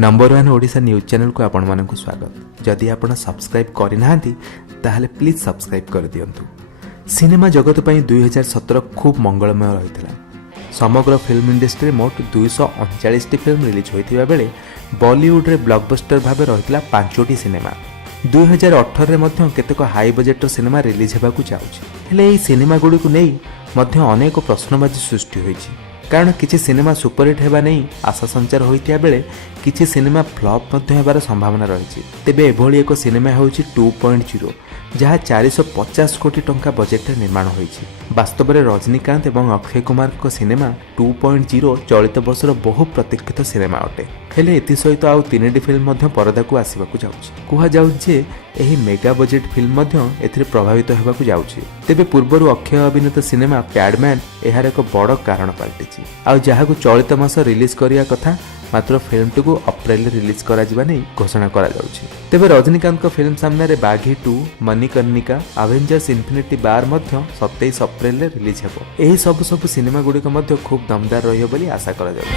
Number 1 Odisha news channel को आपण मानक स्वागत। जदि आपण सब्सक्राइब करना ताहले प्लीज सब्सक्राइब कर दियंतु। सिनेमा जगत पर 2017 खूब मंगलमय रही। समग्र फिल्म इंडस्ट्री मोट 239 फिल्म रिलीज होता बेले बॉलीवुड रे ब्लॉकबस्टर भाव रही 5टी सिनेमा। 2018 केतक हाई बजेट सिनेमा रिलीज होगा जाऊँगी। सिनेमा गुड़ी को नहीं अनेक प्रश्नबाजी सृष्टि होती, कारण किसी सिनेमा सुपरहिट होगा नहीं आशा संचार होता बेले किसी सिनेमा फ्लॉप होबार संभावना रही। तेबे एभली एक सिनेमा हूँ 2.0 जहाँ 450 कोटी टंका बजेट निर्माण होती। वास्तव में रजनीकांत और अक्षय कुमार को सिनेमा 2.0 चलित वर्षर बहु प्रतीक्षित सिनेमा अटे। हेले एथि सहित आउ 3टी फिल्म परदा को आसवाक जाउछि। एही मेगा बजेट फिल्म एथिरे प्रभावित होबाक जाउछि। तेबे पूर्वरु अक्षय अभिनीत सिनेमा पैडमैन एहार एक बड़ कारण पलटिछि। आउ जहाकु चलित मास रिलीज करिया कथा मात्र फिल्मटी को अप्रैल रिलीज करा जिबा नै घोषणा करा जाउछि। तेबे रजनीकांत को फिल्म सामने रे बाघी 2, मणिकर्णिका, एवेंजर्स इन्फिनिटी वार 27 अप्रैल रे रिलीज हेबो। एही सब सिनेमा गुडी को खूब दमदार रहियो बोली आशा करा जाउछि।